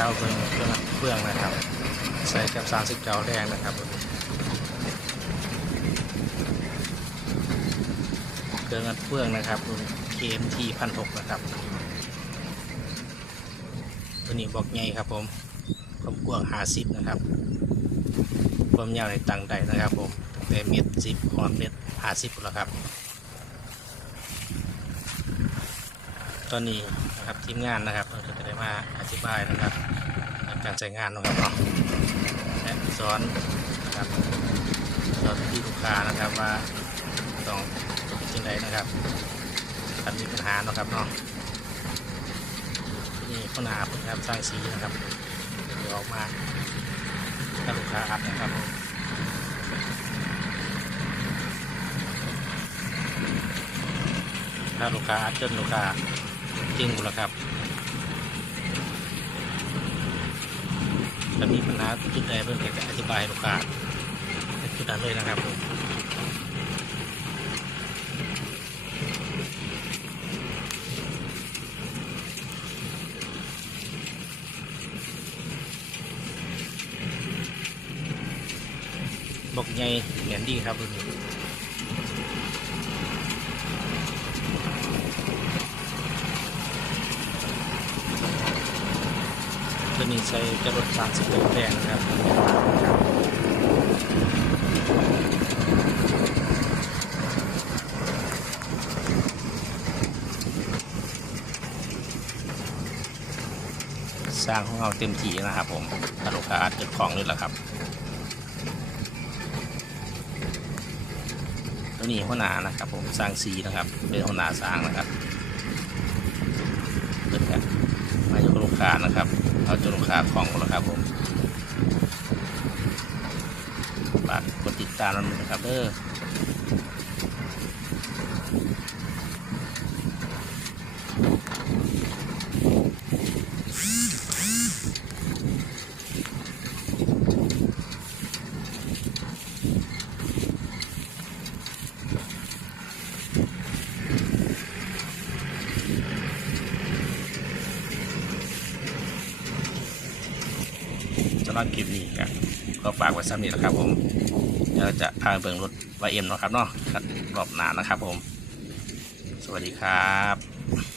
ข้าเบื้องเฟืองเบื้องนะครับ ใส่กับสารสิบเก้าแดงนะครับ เครื่องอัดเฟืองนะครับรุ่น KMT พันหกนะครับตัวนี้บอกใหญ่ครับผมความกว้างหาสิบนะครับ ความยาวในตังใดนะครับผมแต่เมตรสิบหอดเมตรห้าสิบแล้วครับ ตอนนี้นะครับทีมงานนะครับเราจะได้มาอธิบายนะครับการใช้งานนะครับเนาะและสอนนะครับสอนที่ลูกค้านะครับว่าต้องจริงใดนะครับถ้ามีปัญหานะครับเนาะนี่ข้อหนาเพิ่งครับสร้างสีนะครับเดี๋ยวออกมาถ้าลูกค้าอัดนะครับถ้าลูกค้าอัดจนลูกค้า จริงหมดแล้วครับถ้ามีปัญหาจุดใดเพื่อนก็จะอธิบายให้ลูกค้าในจุดนั้นเลยนะครับผมบอกไงเหมือนดีครับรุ่นนี้ ตัวนี้ใช้กระโดสามสิบแรงครับสร้างของเราเต็มที่นะครับผมถ้าลูกค้าจุดของนี่แหละครับ ตัวนี้หัวหน้านะครับ ผมสร้างสีนะครับ เป็นหัวหน้าสร้างนะครับเปิดครับมาอยู่กับลูกค้านะครับ เอาจนลูกค้าของหมดแล้วครับผมฝากกดติดตามเราด้วยนะครับเด้อำหรับคลิปนี้ครับก็ฝากไว้สักนิดนะครับ ผมเดี๋ยวเราจะพาเบิ่งรถวายเอ็มนาะครับเนาะรอบหนานะครับ ผม สวัสดีครับ